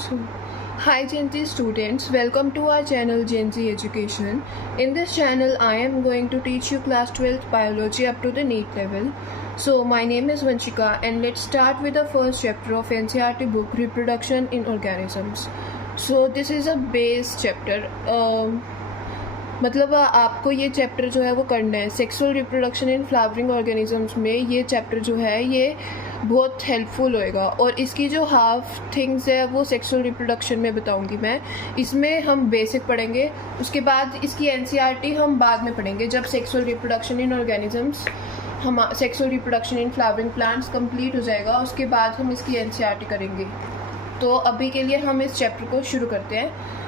So, hi Gen Z students, welcome to our channel Gen Z Education. In this channel, I am going to teach you class 12th biology up to the NEET level. So, my name is Vanshika and let's start with the first chapter of NCERT book, Reproduction in Organisms. So, this is a base chapter. मतलब आपको ये chapter जो है वो करना है. Sexual reproduction in flowering organisms में ये चैप्टर जो है ये बहुत हेल्पफुल होएगा. और इसकी जो हाफ थिंग्स है वो सेक्सुअल रिप्रोडक्शन में बताऊंगी मैं. इसमें हम बेसिक पढ़ेंगे, उसके बाद इसकी एनसीईआरटी हम बाद में पढ़ेंगे जब sexual reproduction in organisms sexual reproduction in flowering plants complete हो जाएगा. उसके बाद हम इसकी एनसीईआरटी करेंगे. तो अभी के लिए हम इस चैप्टर को शुरू करते हैं.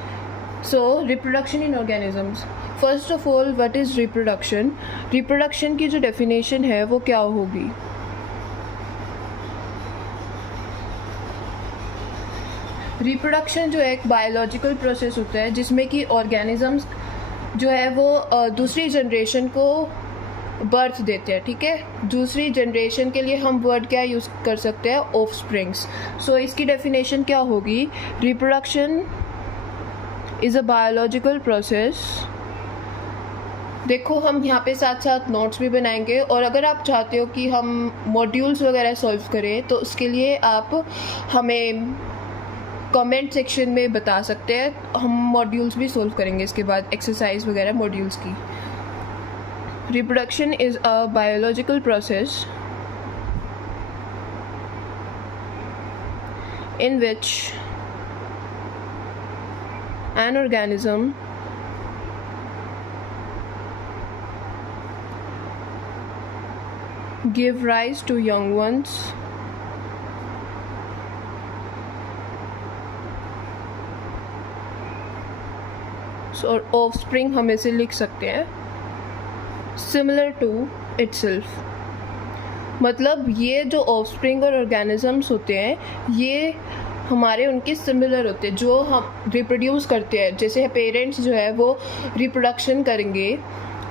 So, reproduction in organisms. First of all, what is reproduction? Reproduction की जो definition है वो क्या होगी? Reproduction जो एक biological process होता है जिसमें कि organisms जो है वो दूसरी जनरेशन को बर्थ देते हैं. ठीक है, दूसरी जनरेशन के लिए हम वर्ड क्या यूज़ कर सकते हैं? ऑफस्प्रिंग्स. सो इसकी डेफिनेशन क्या होगी? Reproduction is a biological process. देखो, हम यहाँ पे साथ साथ नोट्स भी बनाएंगे और अगर आप चाहते हो कि हम मॉड्यूल्स वगैरह सॉल्व करें तो उसके लिए आप हमें कमेंट सेक्शन में बता सकते हैं. हम मॉड्यूल्स भी सॉल्व करेंगे इसके बाद, एक्सरसाइज वगैरह मॉड्यूल्स की. Reproduction is a biological process in which an organism give rise to young ones और offspring हम इसे लिख सकते हैं similar to itself. मतलब ये जो offspring और organisms होते हैं ये हमारे उनके सिमिलर होते हैं जो हम रिप्रोड्यूस करते हैं. जैसे पेरेंट्स जो है वो रिप्रोडक्शन करेंगे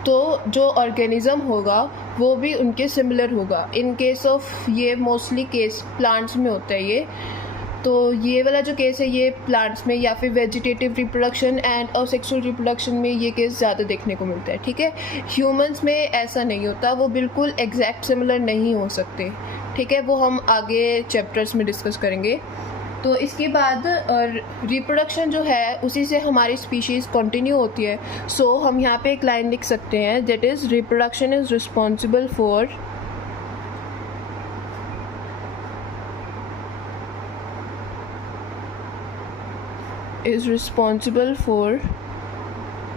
तो जो ऑर्गेनिज्म होगा वो भी उनके सिमिलर होगा. इन केस ऑफ ये मोस्टली केस प्लांट्स में होता है ये. तो ये वाला जो केस है ये प्लांट्स में या फिर vegetative reproduction and asexual reproduction में ये केस ज़्यादा देखने को मिलता है. ठीक है, ह्यूमंस में ऐसा नहीं होता, वो बिल्कुल एग्जैक्ट सिमिलर नहीं हो सकते. ठीक है, वो हम आगे चैप्टर्स में डिस्कस करेंगे. तो इसके बाद रिप्रोडक्शन जो है उसी से हमारी स्पीशीज़ कंटिन्यू होती है. सो हम यहाँ पे एक लाइन लिख सकते हैं, that is reproduction is responsible for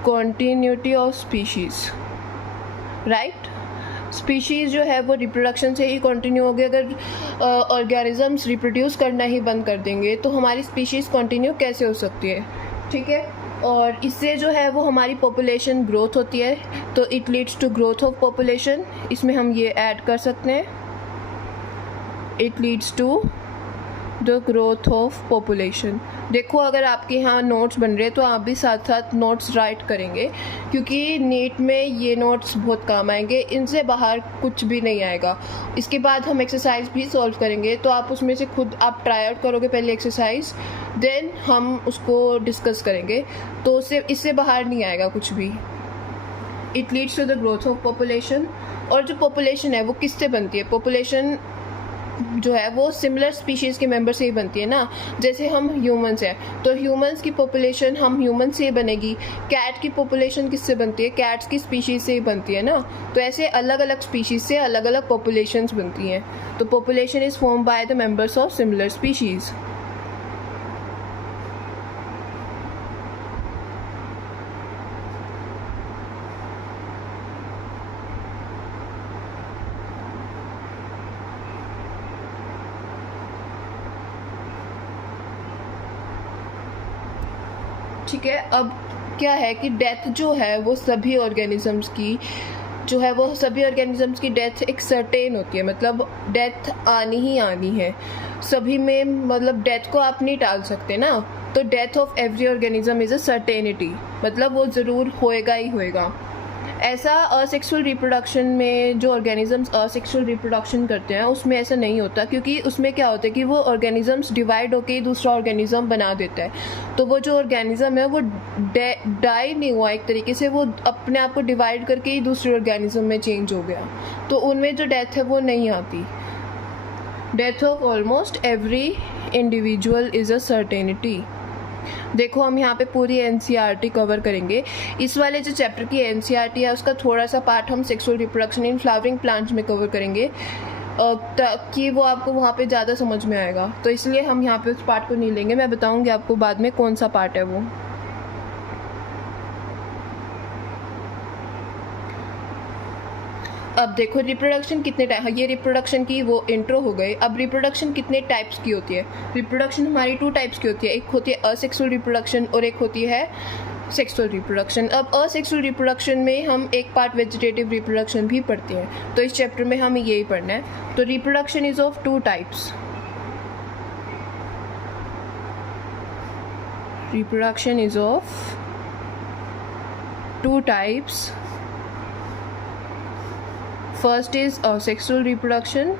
continuity of species. Right, species जो है वो रिप्रोडक्शन से ही कंटिन्यू होगी. अगर ऑर्गेनिजम्स रिप्रोड्यूस करना ही बंद कर देंगे तो हमारी स्पीशीज़ कंटिन्यू कैसे हो सकती है? ठीक है, और इससे जो है वो हमारी पॉपुलेशन ग्रोथ होती है. तो it leads to growth of population. इसमें हम ये ऐड कर सकते हैं, it leads to the growth of population. देखो, अगर आपके यहाँ नोट्स बन रहे हैं तो आप भी साथ साथ नोट्स राइट करेंगे क्योंकि नीट में ये नोट्स बहुत काम आएंगे. इनसे बाहर कुछ भी नहीं आएगा. इसके बाद हम एक्सरसाइज भी सॉल्व करेंगे तो आप उसमें से खुद आप ट्राई आउट करोगे पहले एक्सरसाइज, देन हम उसको डिस्कस करेंगे. तो इससे बाहर नहीं आएगा कुछ भी. It leads to the growth of population. और जो पॉपुलेशन है वो किससे बनती है? पॉपुलेशन जो है वो सिमिलर स्पीशीज़ के मेंबर से ही बनती है ना. जैसे हम ह्यूमंस हैं तो ह्यूमंस की पॉपुलेशन हम ह्यूमन से ही बनेगी. कैट की पॉपुलेशन किससे बनती है? कैट्स की स्पीशीज़ से ही बनती है ना. तो ऐसे अलग अलग स्पीशीज़ से अलग अलग पॉपुलेशंस बनती हैं. तो population is form by the members of similar species. ठीक है, अब क्या है कि डेथ जो है वो सभी ऑर्गेनिजम्स की जो है वो सभी ऑर्गेनिजम्स की डेथ एक सर्टेन होती है. मतलब डेथ आनी ही आनी है सभी में. मतलब डेथ को आप नहीं टाल सकते ना. तो death of every organism is a certainty. मतलब वो ज़रूर होएगा ही होएगा. ऐसा असेक्सुअल रिप्रोडक्शन में जो ऑर्गेनिजम्स असेक्सुअल रिप्रोडक्शन करते हैं उसमें ऐसा नहीं होता, क्योंकि उसमें क्या होता है कि वो ऑर्गेनिजम्स डिवाइड होकर दूसरा ऑर्गेनिज्म बना देता है। तो वो जो ऑर्गेनिज्म है वो डाई नहीं हुआ एक तरीके से, वो अपने आप को डिवाइड करके ही दूसरे ऑर्गेनिज्म में चेंज हो गया, तो उनमें जो डेथ है वो नहीं आती। Death of almost every individual is a certainty. देखो हम यहाँ पे पूरी एनसीईआरटी कवर करेंगे। इस वाले जो चैप्टर की एनसीईआरटी है उसका थोड़ा सा पार्ट हम sexual reproduction in flowering plants में कवर करेंगे, ताकि वो आपको वहाँ पे ज़्यादा समझ में आएगा। तो इसलिए हम यहाँ पे उस पार्ट को नहीं लेंगे, मैं बताऊँगी आपको बाद में कौन सा पार्ट है वो। अब देखो रिप्रोडक्शन कितने टाइप, ये रिप्रोडक्शन की वो इंट्रो हो गई। अब रिप्रोडक्शन कितने टाइप्स की होती है? रिप्रोडक्शन हमारी 2 टाइप्स की होती है, एक होती है असेक्सुअल रिप्रोडक्शन और एक होती है सेक्सुअल रिप्रोडक्शन। अब असेक्सुअल रिप्रोडक्शन में हम एक पार्ट वेजिटेटिव रिप्रोडक्शन भी पढ़ते हैं, तो इस चैप्टर में हमें यही पढ़ना है। तो reproduction is of 2 types. Reproduction is of 2 types. First is asexual reproduction.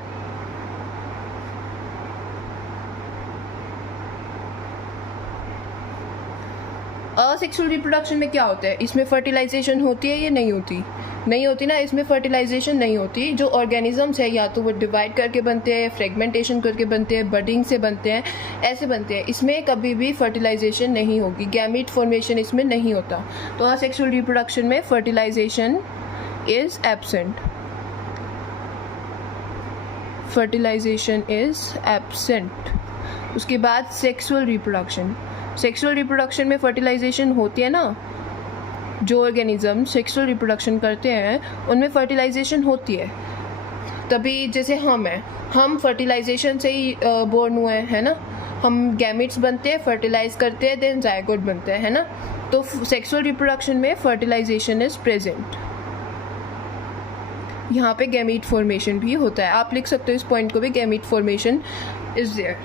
Asexual reproduction में क्या होता है? इसमें फर्टिलाइजेशन होती है या नहीं होती? नहीं होती ना, इसमें फर्टिलाइजेशन नहीं होती। जो ऑर्गेनिजम्स है या तो वो डिवाइड करके बनते हैं, फ्रेगमेंटेशन करके बनते हैं, बडिंग से बनते हैं, ऐसे बनते हैं। इसमें कभी भी फर्टिलाइजेशन नहीं होगी, गैमीट फॉर्मेशन इसमें नहीं होता। तो असेक्सुअल रिप्रोडक्शन में fertilization is absent. Fertilization is absent. उसके बाद सेक्सुअल रिप्रोडक्शन। सेक्सुअल रिप्रोडक्शन में फर्टिलाइजेशन होती है ना, जो ऑर्गेनिज्म सेक्सुअल रिप्रोडक्शन करते हैं उनमें फर्टिलाइजेशन होती है। तभी जैसे हम फर्टिलाइजेशन से ही बोर्न हुए हैं ना, हम गैमेट्स बनते हैं, फर्टिलाइज करते हैं, देन जायगोट बनते हैं, है ना। तो सेक्सुअल रिप्रोडक्शन में फर्टिलाइजेशन इज प्रेजेंट। यहाँ पे गैमीट फॉर्मेशन भी होता है, आप लिख सकते हो इस पॉइंट को भी, गैमीट फॉर्मेशन इज देयर।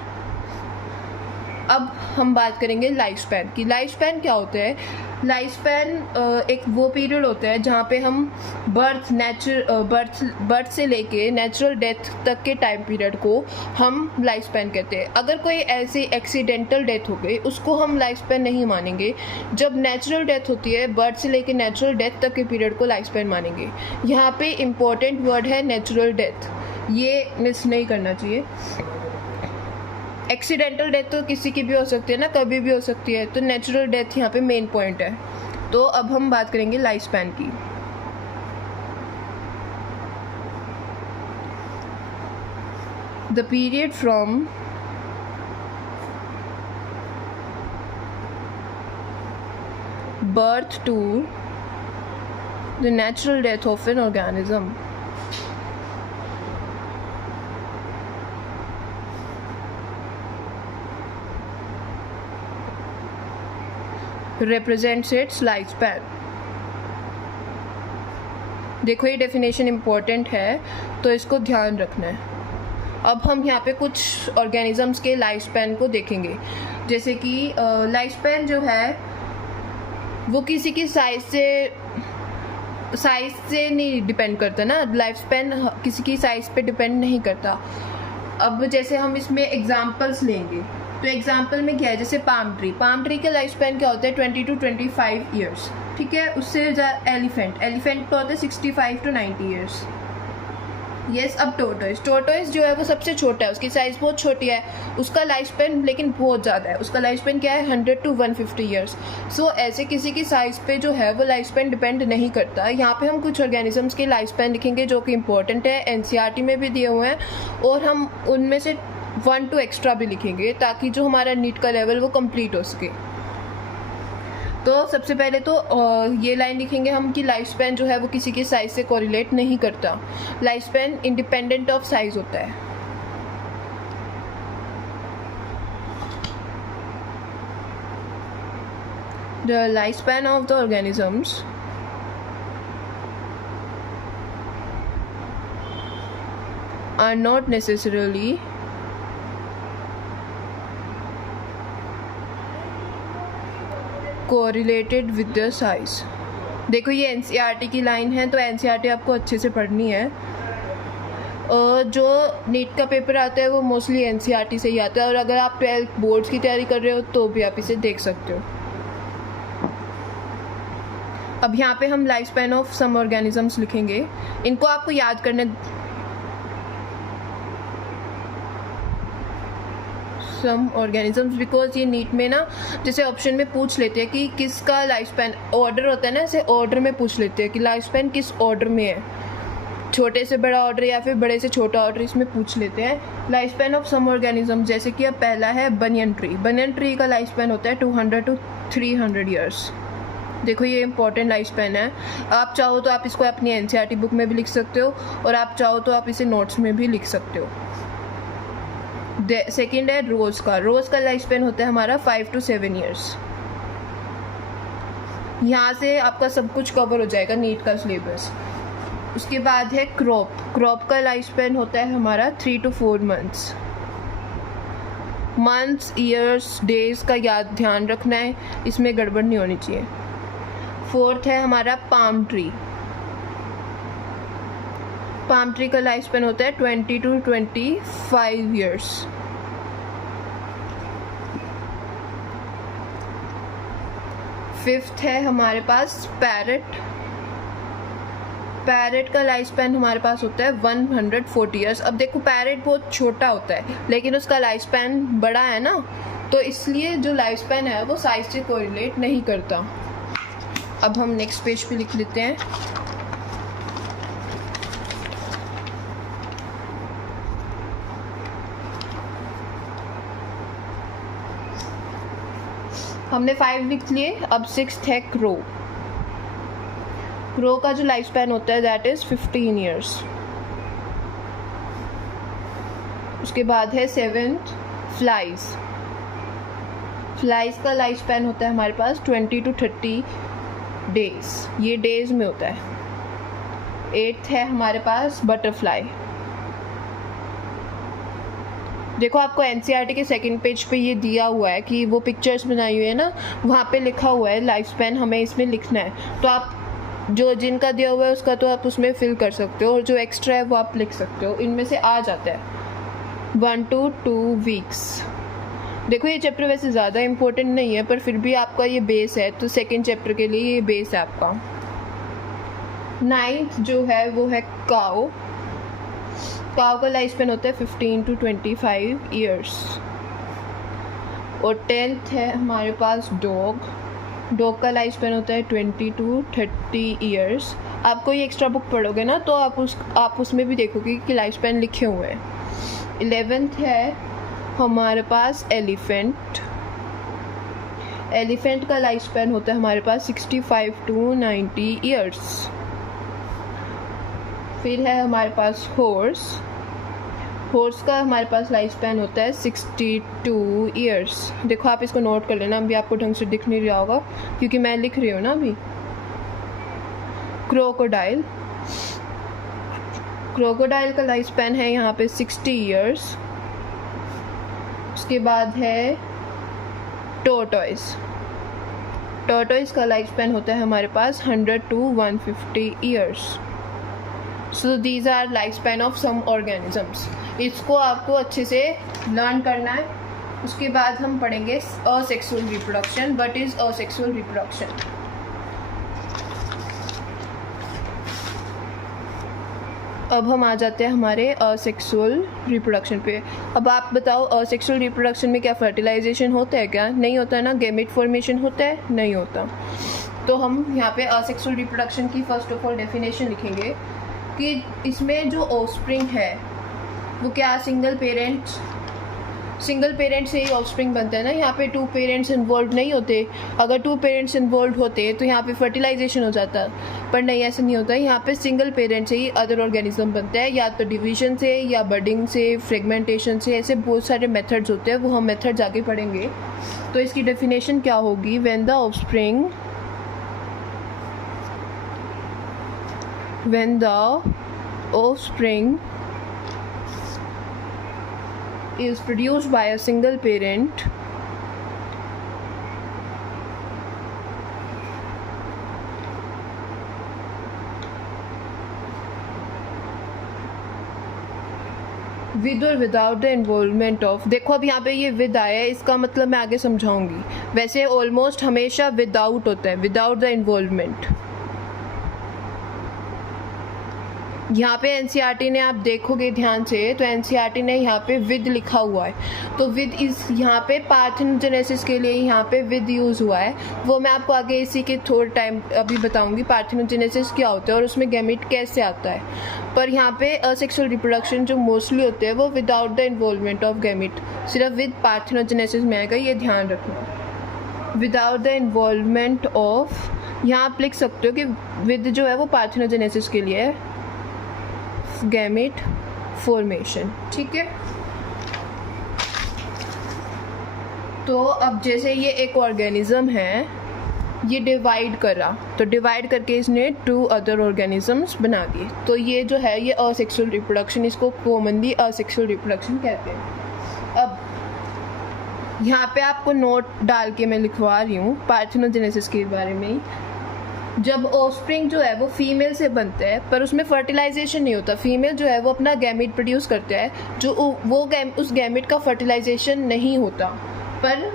अब हम बात करेंगे लाइफ स्पैन की। लाइफ स्पैन क्या होता है? लाइफ स्पैन एक वो पीरियड होता है जहाँ पे हम बर्थ से लेके नेचुरल डेथ तक के टाइम पीरियड को हम लाइफ स्पैन कहते हैं। अगर कोई ऐसी एक्सीडेंटल डेथ हो गई उसको हम लाइफ स्पैन नहीं मानेंगे। जब नेचुरल डेथ होती है, बर्थ से लेके नेचुरल डेथ तक के पीरियड को लाइफ स्पैन मानेंगे। यहाँ पे इम्पोर्टेंट वर्ड है नेचुरल डेथ, ये मिस नहीं करना चाहिए। एक्सीडेंटल डेथ तो किसी की भी हो सकती है ना, कभी भी हो सकती है, तो नेचुरल डेथ यहाँ पे मेन पॉइंट है। तो अब हम बात करेंगे लाइफ स्पैन की। The period from birth to the natural death of an organism represents its lifespan। देखो ये डेफिनेशन इम्पोर्टेंट है, तो इसको ध्यान रखना है। अब हम यहाँ पे कुछ ऑर्गेनिजम्स के लाइफ स्पैन को देखेंगे। जैसे कि लाइफ स्पैन जो है वो किसी की साइज से नहीं डिपेंड करता ना, लाइफ स्पैन किसी की साइज पे डिपेंड नहीं करता। अब जैसे हम इसमें एग्जांपल्स लेंगे, तो एग्जाम्पल में क्या है, जैसे पाम ट्री का लाइफ स्पैन क्या होता है 20 to 25 ईयर्स, ठीक है। उससे एलिफेंट का होता है 65 to 90 ईयर्स। यस। अब टोर्टोइस जो है वो सबसे छोटा है, उसकी साइज़ बहुत छोटी है, उसका लाइफ स्पैन लेकिन बहुत ज़्यादा है। उसका लाइफ स्पैन क्या है 100 to 150 ईयर्स। सो ऐसे किसी की साइज़ पे जो है वो लाइफ स्पैन डिपेंड नहीं करता। यहाँ पे हम कुछ ऑर्गेनिजम्स के लाइफ स्पैन लिखेंगे जो कि इंपॉर्टेंट है, एनसीईआरटी में भी दिए हुए हैं, और हम उनमें से 1-2 एक्स्ट्रा भी लिखेंगे ताकि जो हमारा नीट का लेवल वो कंप्लीट हो सके। तो सबसे पहले तो ये लाइन लिखेंगे हम कि लाइफ स्पैन जो है वो किसी की साइज से कोरिलेट नहीं करता। Life span independent of size होता है। The lifespan of the organisms are not necessarily correlated with their size, देखो ये एनसीईआरटी की लाइन है, तो एनसीईआरटी आपको अच्छे से पढ़नी है। जो नीट का पेपर आता है वो मोस्टली एनसीईआरटी से ही आता है, और अगर आप 12th बोर्ड्स की तैयारी कर रहे हो तो भी आप इसे देख सकते हो। अब यहाँ पे हम life span of some organisms लिखेंगे, इनको आपको याद करने सम ऑर्गेनिजम्स, बिकॉज ये नीट में ना जैसे ऑप्शन में पूछ लेते हैं कि किसका लाइफ स्पैन, ऑर्डर होता है ना, ऐसे ऑर्डर में पूछ लेते हैं कि लाइफ स्पैन किस ऑर्डर में है, छोटे से बड़ा ऑर्डर या फिर बड़े से छोटा ऑर्डर, इसमें पूछ लेते हैं। Life span of some organism, जैसे कि अब पहला है बनियन ट्री। बनियन ट्री का लाइफ स्पैन होता है 200 to 300 ईयर्स। देखो ये इंपॉर्टेंट लाइफ स्पैन है। आप चाहो तो आप इसको अपनी एनसीईआरटी बुक में भी लिख सकते हो, और आप चाहो तो आप इसे नोट्स में भी लिख सकते हो। सेकेंड है रोज़ का। रोज़ का लाइफ स्पैन होता है हमारा 5 to 7 ईयर्स। यहाँ से आपका सब कुछ कवर हो जाएगा नीट का सिलेबस। उसके बाद है क्रॉप। क्रॉप का लाइफ स्पैन होता है हमारा 3 to 4 months. Months, years, days का याद ध्यान रखना है, इसमें गड़बड़ नहीं होनी चाहिए। फोर्थ है हमारा पाम ट्री। पाम ट्री का लाइफ स्पैन होता है 20 to 25 ईयर्स। फिफ्थ है हमारे पास पैरट। पैरट का लाइफ स्पैन हमारे पास होता है 140 ईयर्स। अब देखो पैरट बहुत छोटा होता है लेकिन उसका लाइफ स्पैन बड़ा है ना, तो इसलिए जो लाइफ स्पैन है वो साइज से कोरिलेट नहीं करता। अब हम नेक्स्ट पेज पे लिख लेते हैं। हमने 5 लिख लिए, अब 6th है क्रो। क्रो का जो लाइफ स्पैन होता है दैट इज 15 ईयर्स। उसके बाद है 7th फ्लाइज। फ्लाइज का लाइफ स्पैन होता है हमारे पास 20 to 30 डेज, ये डेज में होता है। 8th है हमारे पास बटरफ्लाई। देखो आपको एनसीईआरटी के सेकंड पेज पे ये दिया हुआ है कि वो पिक्चर्स बनाई हुई है ना, वहाँ पे लिखा हुआ है लाइफ स्पैन हमें इसमें लिखना है, तो आप जो जिनका दिया हुआ है उसका तो आप उसमें फिल कर सकते हो, और जो एक्स्ट्रा है वो आप लिख सकते हो। इनमें से आ जाता है 1 to 2 वीक्स। देखो ये चैप्टर वैसे ज़्यादा इम्पोर्टेंट नहीं है, पर फिर भी आपका ये बेस है, तो सेकेंड चैप्टर के लिए ये बेस है आपका। 9th जो है वो है काऊ। काऊ का लाइफ स्पैन होता है 15 to 25 ईयर्स। और 10th है हमारे पास डॉग। डॉग का लाइफ स्पैन होता है 20 to 30 ईयर्स। आप कोई एक्स्ट्रा बुक पढ़ोगे ना तो आप उसमें भी देखोगे कि लाइफ स्पैन लिखे हुए हैं। 11th है हमारे पास एलिफेंट। एलिफेंट का लाइफ स्पैन होता है हमारे पास 65 to 90 ईयर्स। फिर है हमारे पास हॉर्स। हॉर्स का हमारे पास लाइफ स्पैन होता है 62 ईयर्स। देखो आप इसको नोट कर लेना, अभी आपको ढंग से दिख नहीं रहा होगा क्योंकि मैं लिख रही हूँ ना अभी। क्रोकोडाइल। क्रोकोडाइल का लाइफ स्पैन है यहाँ पे 60 ईयर्स। उसके बाद है टोर्टोइस। टोर्टोइस का लाइफ स्पैन होता है हमारे पास 100 to 150 years. So these are life span of some organisms. इसको आपको अच्छे से लर्न करना है। उसके बाद हम पढ़ेंगे asexual reproduction. What is asexual reproduction? अब हम आ जाते हैं हमारे असेक्सुअल रिप्रोडक्शन पे। अब आप बताओ असेक्सुअल रिप्रोडक्शन में क्या फर्टिलाइजेशन होता है? क्या नहीं होता है ना? गैमेट फॉर्मेशन होता है? नहीं होता। तो हम यहाँ पे असेक्सुअल रिप्रोडक्शन की फर्स्ट ऑफ ऑल डेफिनेशन लिखेंगे कि इसमें जो ऑफस्प्रिंग है वो क्या सिंगल पेरेंट से ही ऑफस्प्रिंग बनता है ना। यहाँ पे 2 पेरेंट्स इन्वॉल्व नहीं होते। अगर 2 पेरेंट्स इन्वॉल्व होते तो यहाँ पे फर्टिलाइजेशन हो जाता, पर नहीं, ऐसा नहीं होता। यहाँ पे सिंगल पेरेंट से ही अदर ऑर्गेनिज्म बनता है, या तो डिवीजन से या बडिंग से, फ्रेगमेंटेशन से, ऐसे बहुत सारे मेथड्स होते हैं, वो हम मेथड्स आगे पढ़ेंगे। तो इसकी डेफिनेशन क्या होगी? When the offspring is produced by a single parent, with और विदाउट द इन्वॉल्वमेंट ऑफ, देखो अब यहाँ पे ये विद आया है, इसका मतलब मैं आगे समझाऊंगी। वैसे ऑलमोस्ट हमेशा विदाउट होता है, विदाउट द इन्वॉल्वमेंट। यहाँ पे एनसीईआरटी ने, आप देखोगे ध्यान से तो एनसीईआरटी ने यहाँ पे विद लिखा हुआ है, तो विद इस यहाँ पे पार्थेनोजेनेसिस के लिए यहाँ पे विद यूज़ हुआ है। वो मैं आपको आगे इसी के थोड़ा टाइम अभी बताऊंगी पार्थेनोजेनेसिस क्या होता है और उसमें गैमीट कैसे आता है। पर यहाँ पे असेक्सुअल रिप्रोडक्शन जो मोस्टली होते हैं वो without the involvement of gamete, सिर्फ विद पार्थेनोजेनेसिस में आएगा, ये ध्यान रखना। विदाउट द इन्वॉल्वमेंट ऑफ, यहाँ आप लिख सकते हो कि विद जो है वो पार्थेनोजेनेसिस के लिए है, गैमेट फॉर्मेशन, ठीक है। तो अब जैसे ये एक ऑर्गेनिज्म है, ये डिवाइड करा, तो डिवाइड करके इसने 2 अदर ऑर्गेनिजम्स बना दिए, तो ये जो है ये असेक्सुअल रिप्रोडक्शन, इसको कॉमनली असेक्सुअल रिप्रोडक्शन कहते हैं। अब यहाँ पे आपको नोट डाल के मैं लिखवा रही हूँ पार्थेनोजेनेसिस के बारे में ही। जब ऑफस्प्रिंग जो है वो फीमेल से बनता है, पर उसमें फर्टिलाइजेशन नहीं होता, फीमेल जो है वो अपना गैमेट प्रोड्यूस करता है, जो वो उस गैमेट का फर्टिलाइजेशन नहीं होता, पर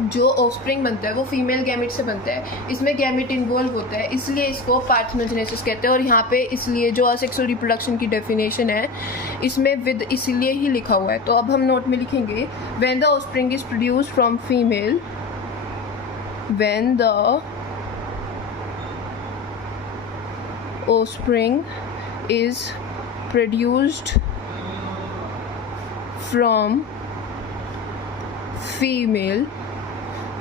जो ऑफस्प्रिंग बनता है वो फीमेल गैमेट से बनता है, इसमें गैमेट इन्वॉल्व होता है, इसलिए इसको पार्थेनोजेनेसिस कहते हैं। और यहाँ पे इसलिए जो असेक्सुअल रिप्रोडक्शन की डेफिनेशन है इसमें विद इसलिए ही लिखा हुआ है। तो अब हम नोट में लिखेंगे when the offspring is produced from female, when the offspring is produced from female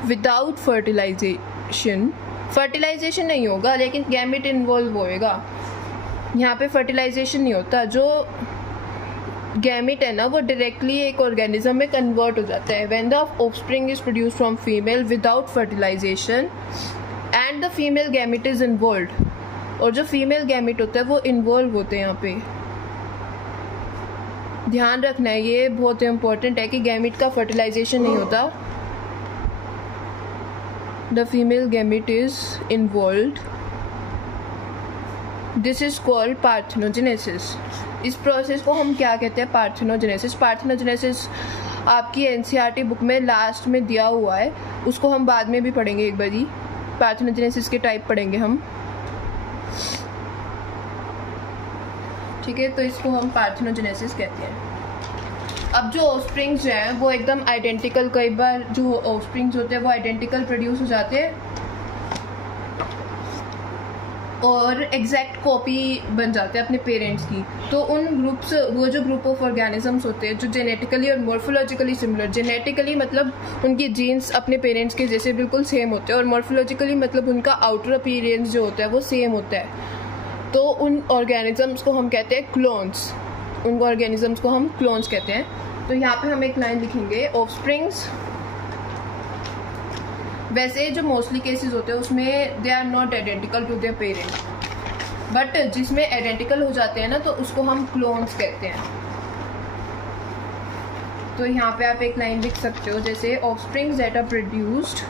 without fertilization, फर्टिलाइजेशन नहीं होगा लेकिन गैमेट इन्वॉल्व होएगा। यहाँ पे फर्टिलाइजेशन नहीं होता, जो गैमेट है ना वो डायरेक्टली एक ऑर्गेनिज्म में कन्वर्ट हो जाता है। When the offspring is produced from female without fertilization and the female gamete is involved, और जो फीमेल गैमेट होता है वो इन्वॉल्व होते हैं। यहाँ पे ध्यान रखना है, ये बहुत इंपॉर्टेंट है कि गैमेट का फर्टिलाइजेशन नहीं होता, the female gamete is involved, this is called parthenogenesis. इस प्रोसेस को हम क्या कहते हैं? पार्थेनोजेनेसिस। पार्थेनोजेनेसिस आपकी एनसीईआरटी बुक में लास्ट में दिया हुआ है, उसको हम बाद में भी पढ़ेंगे एक बारी। पार्थेनोजेनेसिस के टाइप पढ़ेंगे हम, ठीक है। तो इसको हम पार्थेनोजेनेसिस कहते हैं। अब जो ऑफस्प्रिंग्स हैं वो एकदम आइडेंटिकल, कई बार जो ऑफस्प्रिंग्स होते हैं वो आइडेंटिकल प्रोड्यूस हो जाते हैं और एग्जैक्ट कॉपी बन जाते हैं अपने पेरेंट्स की। तो उन ग्रुप्स, वो जो ग्रुप ऑफ ऑर्गेनिजम्स होते हैं जो जेनेटिकली और मॉर्फोलॉजिकली सिमिलर, जेनेटिकली मतलब उनकी जीन्स अपने पेरेंट्स के जैसे बिल्कुल सेम होते हैं, और मॉर्फोलॉजिकली मतलब उनका आउटर अपीयरेंस जो होता है वो सेम होता है। तो उन ऑर्गेनिजम्स को हम कहते हैं क्लोन्स, उन ऑर्गेनिजम्स को हम क्लोन्स कहते हैं। तो यहाँ पे हम एक लाइन लिखेंगे, ऑफस्प्रिंग्स, वैसे जो मोस्टली केसेस होते हैं उसमें they are not identical to their parents, but जिसमें आइडेंटिकल हो जाते हैं ना तो उसको हम क्लोन्स कहते हैं। तो यहाँ पे आप एक लाइन लिख सकते हो जैसे ऑफस्प्रिंग्स दैट आर प्रोड्यूस्ड,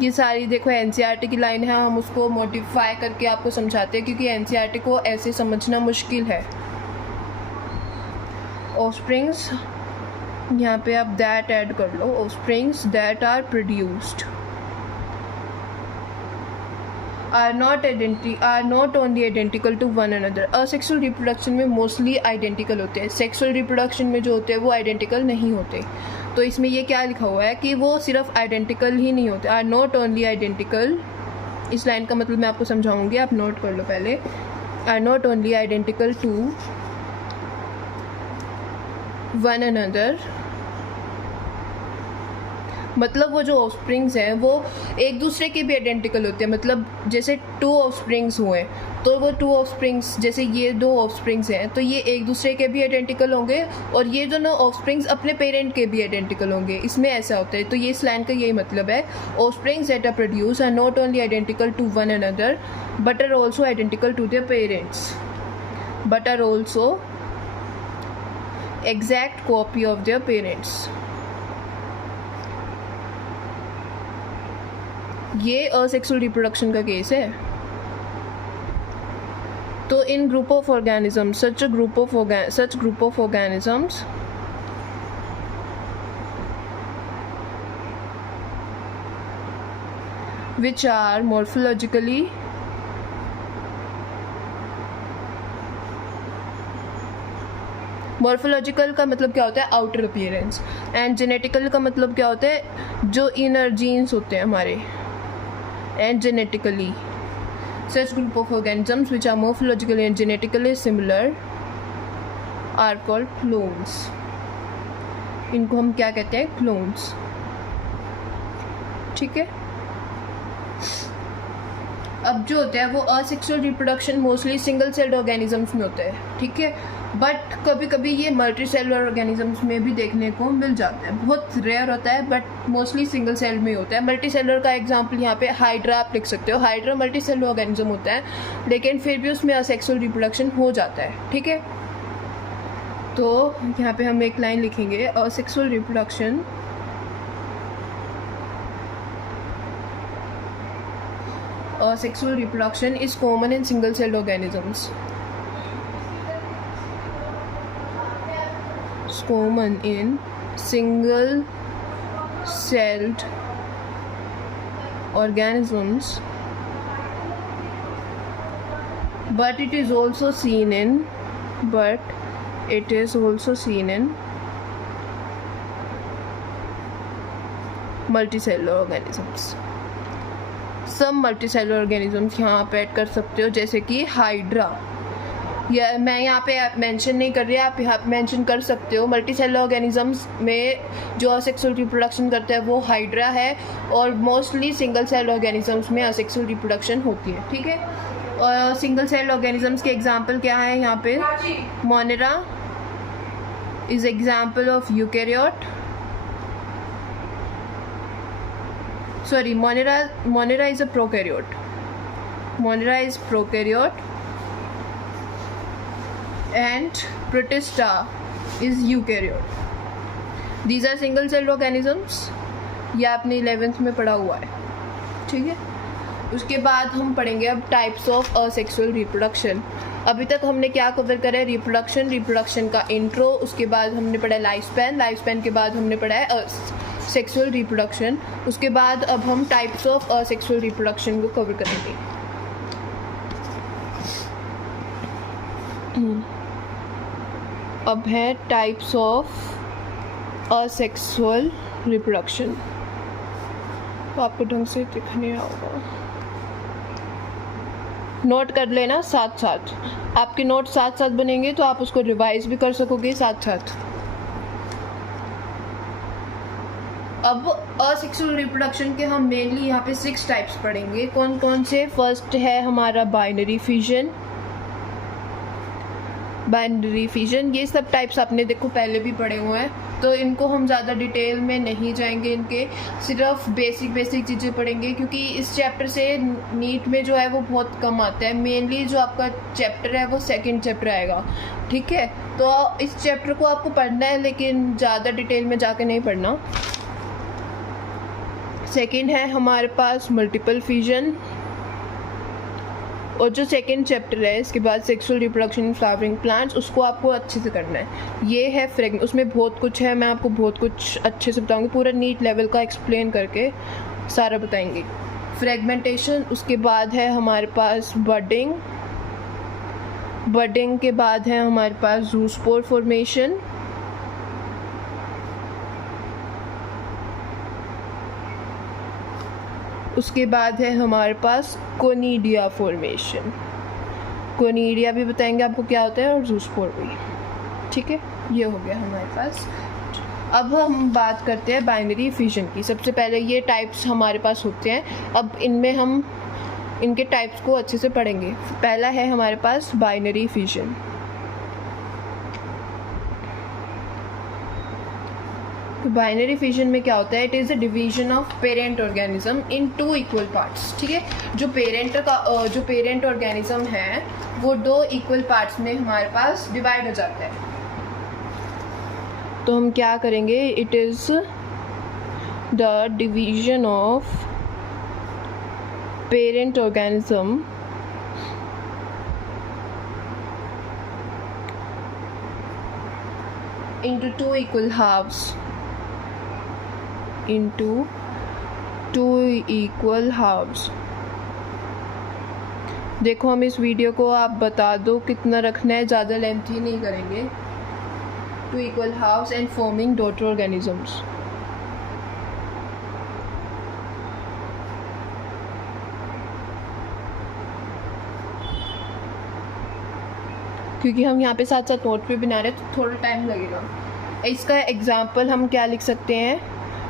ये सारी देखो एनसीईआरटी की लाइन है, हम उसको मॉडिफाई करके आपको समझाते हैं क्योंकि एनसीईआरटी को ऐसे समझना मुश्किल है। ऑफस्प्रिंग्स, यहाँ पे आप दैट ऐड कर लो, offsprings that are produced are not only identical to one another. Asexual reproduction में मोस्टली आइडेंटिकल होते हैं, सेक्सुअल रिप्रोडक्शन में जो होते हैं वो आइडेंटिकल नहीं होते। तो इसमें ये क्या लिखा हुआ है कि वो सिर्फ आइडेंटिकल ही नहीं होते, आर नॉट ओनली आइडेंटिकल। इस लाइन का मतलब मैं आपको समझाऊंगी, आप नोट कर लो पहले। Are not only identical to one another, मतलब वो जो ऑफस्प्रिंग्स हैं वो एक दूसरे के भी आइडेंटिकल होते हैं। मतलब जैसे 2 ऑफस्प्रिंग्स हुए तो वो 2 ऑफस्प्रिंग्स, जैसे ये 2 ऑफस्प्रिंग्स हैं तो ये एक दूसरे के भी आइडेंटिकल होंगे और ये दोनों ऑफस्प्रिंग्स अपने पेरेंट के भी आइडेंटिकल होंगे, इसमें ऐसा होता है। तो ये इस लाइन का यही मतलब है, offsprings that are produce are not only identical to one another but are also identical to their parents, but are also exact copy of their parents. ये असेक्सुअल रिप्रोडक्शन का केस है। तो in group of organisms, such group of organisms which are morphologically morphological का मतलब क्या होता है, outer appearance, and genetical का मतलब क्या होता है, जो इनर जीन्स होते हैं हमारे, and genetically such group of organisms which are morphologically and genetically similar are called clones. इनको हम क्या कहते हैं, क्लोन्स. ठीक है. अब जो होता है वो asexual reproduction mostly single celled organisms में होता है. ठीक है. बट कभी कभी ये मल्टी सेलुलर ऑर्गेनिजम्स में भी देखने को मिल जाता है. बहुत रेयर होता है बट मोस्टली सिंगल सेल में होता है. मल्टी सेलुलर का एग्जांपल यहाँ पे हाइड्रा आप लिख सकते हो. हाइड्रा मल्टी सेलुलर ऑर्गेनिज्म होता है लेकिन फिर भी उसमें असेक्सुअल रिप्रोडक्शन हो जाता है. ठीक है. तो यहाँ पे हम एक लाइन लिखेंगे, asexual reproduction sexual reproduction is common in single celled organisms. It's common in single celled organisms, but it is also seen in multicellular organisms. सब मल्टीसेलुलर ऑर्गेनिजम्स यहाँ पे ऐड कर सकते हो, जैसे कि हाइड्रा. या मैं यहाँ पे मेंशन नहीं कर रही, आप यहाँ पे मेंशन कर सकते हो. मल्टीसेलुलर ऑर्गेनिजम्स में जो असेक्सुअल रिप्रोडक्शन करता है वो हाइड्रा है, और मोस्टली सिंगल सेल ऑर्गेनिजम्स में असेक्सुअल रिप्रोडक्शन होती है. ठीक है. और सिंगल सेल ऑर्गेनिजम्स के एग्जाम्पल क्या है यहाँ पे, Monera is example of eukaryote. Sorry, Monera is a prokaryote. Monera is prokaryote, and Protista is eukaryote. These are single-celled organisms. ये आपने 11th में पढ़ा हुआ है. ठीक है. उसके बाद हम पढ़ेंगे अब टाइप्स ऑफ असेक्सुअल रिप्रोडक्शन. अभी तक हमने क्या कवर करा है, रिप्रोडक्शन का इंट्रो. उसके बाद हमने पढ़ा लाइफ स्पैन के बाद हमने पढ़ा है सेक्सुअल रिप्रोडक्शन. उसके बाद अब हम टाइप्स ऑफ असेक्सुअल रिप्रोडक्शन को कवर करेंगे. अब है टाइप्स ऑफ असेक्सुअल रिप्रोडक्शन. तो आपको ढंग से दिखने होगा, नोट कर लेना साथ साथ. आपके नोट साथ साथ बनेंगे तो आप उसको रिवाइज भी कर सकोगे साथ साथ. अब असेक्सुअल रिप्रोडक्शन के हम मेनली यहाँ पे 6 टाइप्स पढ़ेंगे. कौन कौन से? फर्स्ट है हमारा बाइनरी फिजन. ये सब टाइप्स आपने देखो पहले भी पढ़े हुए हैं, तो इनको हम ज़्यादा डिटेल में नहीं जाएंगे. इनके सिर्फ बेसिक चीज़ें पढ़ेंगे, क्योंकि इस चैप्टर से नीट में जो है वो बहुत कम आता है. मेनली जो आपका चैप्टर है वो सेकंड चैप्टर आएगा. ठीक है. तो इस चैप्टर को आपको पढ़ना है लेकिन ज़्यादा डिटेल में जाके नहीं पढ़ना. सेकंड है हमारे पास मल्टीपल फिजन, और जो सेकंड चैप्टर है इसके बाद sexual reproduction in flowering plants, उसको आपको अच्छे से करना है. ये है उसमें बहुत कुछ है, मैं आपको बहुत कुछ अच्छे से बताऊंगी, पूरा नीट लेवल का एक्सप्लेन करके सारा बताएंगे. फ्रेगमेंटेशन, उसके बाद है हमारे पास बडिंग के बाद है हमारे पास जूस्पोर फॉर्मेशन. उसके बाद है हमारे पास कोनिडिया फॉर्मेशन. कोनिडिया भी बताएंगे आपको क्या होता है, और जूस्पोर भी. ठीक है. ये हो गया हमारे पास. अब हम बात करते हैं बाइनरी फिजन की. सबसे पहले ये टाइप्स हमारे पास होते हैं. अब इनमें हम इनके टाइप्स को अच्छे से पढ़ेंगे. पहला है हमारे पास बाइनरी फिजन. बाइनरी फिजन में क्या होता है, it is a division of parent organism in 2 equal parts. ठीक है. जो पेरेंट ऑर्गेनिज्म है वो 2 इक्वल पार्ट्स में हमारे पास डिवाइड हो जाता है. तो हम क्या करेंगे, it is the division of parent organism into two equal halves, into two equal halves। देखो हम इस वीडियो को आप बता दो कितना रखना है, ज़्यादा लेंथी नहीं करेंगे। Two equal halves and forming daughter organisms. क्योंकि हम यहाँ पे साथ साथ नोट पे बना रहे हैं तो थोड़ा टाइम लगेगा। इसका एग्जांपल हम क्या लिख सकते हैं,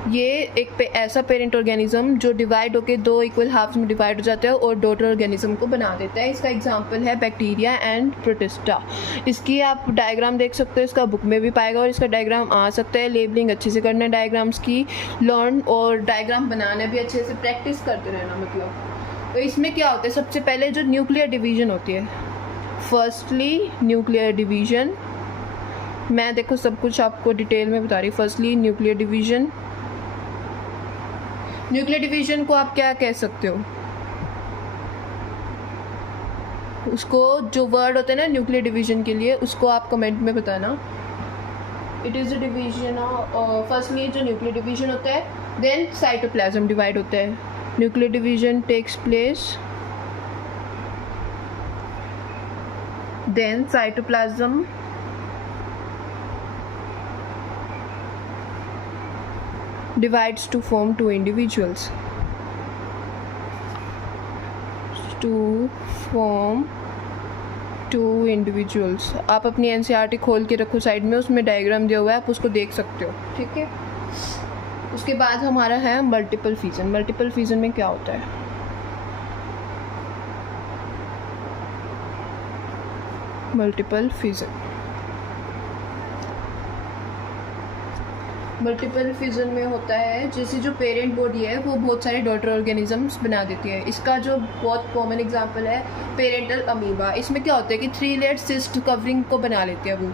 ये एक ऐसा पेरेंट ऑर्गेनिज्म जो डिवाइड होकर दो इक्वल हाफ्स में डिवाइड हो जाता है और डॉटर ऑर्गेनिज्म को बना देता है। इसका एग्जांपल है बैक्टीरिया एंड प्रोटिस्टा। इसकी आप डायग्राम देख सकते हो, इसका बुक में भी पाएगा और इसका डायग्राम आ सकता है। लेबलिंग अच्छे से करना है डायग्राम्स की, लर्न और डायग्राम बनाना भी अच्छे से प्रैक्टिस करते रहना। मतलब तो इसमें क्या होता है, सबसे पहले जो न्यूक्लियर डिवीजन होती है, फर्स्टली न्यूक्लियर डिवीजन, मैं देखो सब कुछ आपको डिटेल में बता रही। Firstly nuclear division, nuclear division को आप क्या कह सकते हो, उसको जो वर्ड होता है ना न्यूक्लियर डिवीजन के लिए, उसको आप कमेंट में बताना। It is a division of, firstly जो न्यूक्लियर डिवीजन होता है, देन साइटोप्लाज्म डिवाइड होता है। Nuclear division takes place, then cytoplasm divides to form two individuals, to form two individuals। आप अपनी एनसीईआरटी खोल के रखो साइड में, उसमें डायग्राम दिया हुआ है, आप उसको देख सकते हो, ठीक है। उसके बाद हमारा है मल्टीपल फिजन। मल्टीपल फिजन में क्या होता है, मल्टीपल फिजन, मल्टीपल फिजन में होता है जैसे जो पेरेंट बॉडी है वो बहुत सारे डॉटर ऑर्गेनिजम्स बना देती है। इसका जो बहुत कॉमन एग्जांपल है पेरेंटल अमीबा। इसमें क्या होता है कि 3 लेयर सिस्ट कवरिंग को बना लेते हैं वो,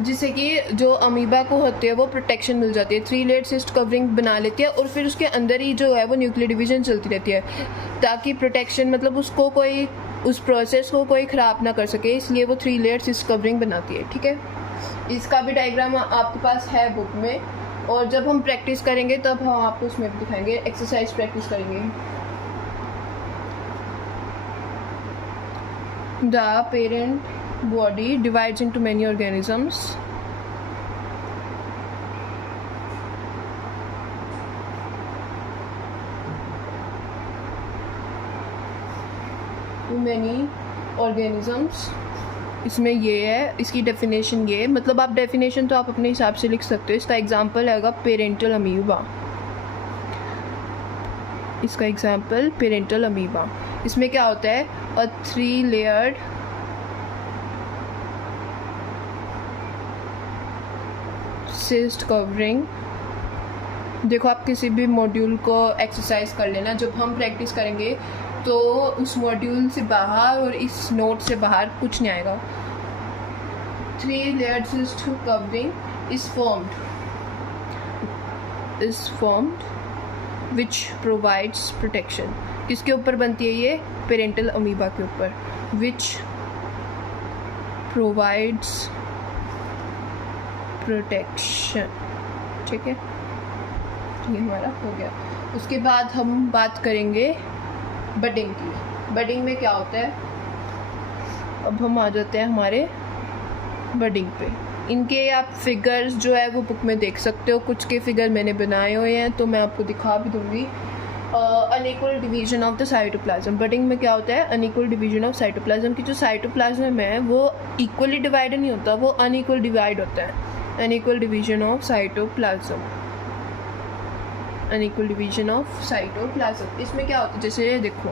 जिससे कि जो अमीबा को होती है वो प्रोटेक्शन मिल जाती है। 3 लेयर सिस्ट कवरिंग बना लेती है और फिर उसके अंदर ही जो है वो न्यूक्लियर डिवीजन चलती रहती है, ताकि प्रोटेक्शन, मतलब उसको कोई, उस प्रोसेस को कोई ख़राब ना कर सके, इसलिए वो 3 लेयर सिस्ट कवरिंग बनाती है, ठीक है। इसका भी डायग्राम आपके पास है बुक में, और जब हम प्रैक्टिस करेंगे तब हम आपको उसमें भी दिखाएंगे, एक्सरसाइज प्रैक्टिस करेंगे। The parent body divides into many organisms, many organisms. इसमें ये है, इसकी डेफिनेशन ये है, मतलब आप डेफिनेशन तो आप अपने हिसाब से लिख सकते हो। इसका एग्जांपल आएगा पेरेंटल अमीबा। इसका एग्जांपल पेरेंटल अमीबा। इसमें क्या होता है, अ 3 लेयर्ड सिस्ट कवरिंग। देखो आप किसी भी मॉड्यूल को एक्सरसाइज कर लेना, जब हम प्रैक्टिस करेंगे तो उस मॉड्यूल से बाहर और इस नोट से बाहर कुछ नहीं आएगा। 3 layered cyst covering is formed which provides protection. किसके ऊपर बनती है ये, पेरेंटल अमीबा के ऊपर। विच प्रोवाइड्स प्रोटेक्शन, ठीक है, ये हमारा हो गया। उसके बाद हम बात करेंगे बडिंग की। बडिंग में क्या होता है, अब हम आ जाते हैं हमारे बडिंग पे। इनके आप फिगर्स जो है वो बुक में देख सकते हो, कुछ के फिगर मैंने बनाए हुए हैं तो मैं आपको दिखा भी दूँगी। Unequal division of the cytoplasm. Budding में क्या होता है, अनइक्वल डिवीजन ऑफ साइटोप्लाज्म की जो साइटोप्लाज्म है वो इक्वली डिवाइड नहीं होता, वो अनइक्वल डिवाइड होता है। Unequal division of cytoplasm, unequal division of cytoplasm. इसमें क्या होता है, जैसे देखो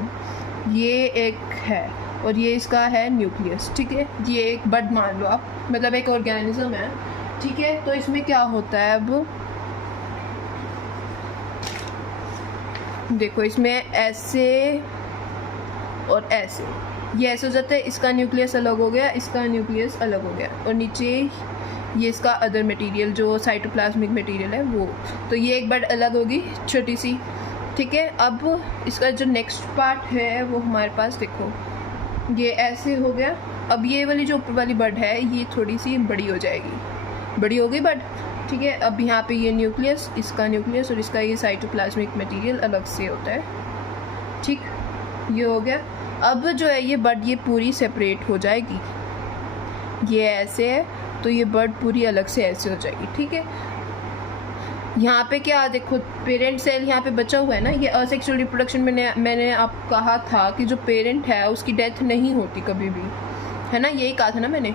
ये एक है और ये इसका है न्यूक्लियस, ठीक है, ये एक बड मान लो आप, मतलब एक ऑर्गेनिज्म है, ठीक है। तो इसमें क्या होता है, अब देखो इसमें ऐसे और ऐसे, ये ऐसे हो जाता है, इसका न्यूक्लियस अलग हो गया, इसका न्यूक्लियस अलग हो गया, और नीचे ये इसका अदर मटेरियल जो साइटोप्लाज्मिक मटेरियल है वो, तो ये एक बार अलग होगी छोटी सी, ठीक है। अब इसका जो नेक्स्ट पार्ट है वो हमारे पास देखो ये ऐसे हो गया अब ये वाली जो ऊपर वाली बड है ये थोड़ी सी बड़ी हो जाएगी, बड़ी हो गई बड, ठीक है। अब यहाँ पे ये न्यूक्लियस, इसका न्यूक्लियस और इसका ये साइटोप्लाज्मिक मटेरियल अलग से होता है, ठीक, ये हो गया। अब जो है ये बड ये पूरी सेपरेट हो जाएगी, ये ऐसे है तो ये बड पूरी अलग से ऐसे हो जाएगी, ठीक है। यहाँ पे क्या देखो पेरेंट सेल यहाँ पे बचा हुआ है ना, ये असेक्सुअल रिप्रोडक्शन में मैंने आप कहा था कि जो पेरेंट है उसकी डेथ नहीं होती कभी भी, है ना, यही कहा था ना मैंने।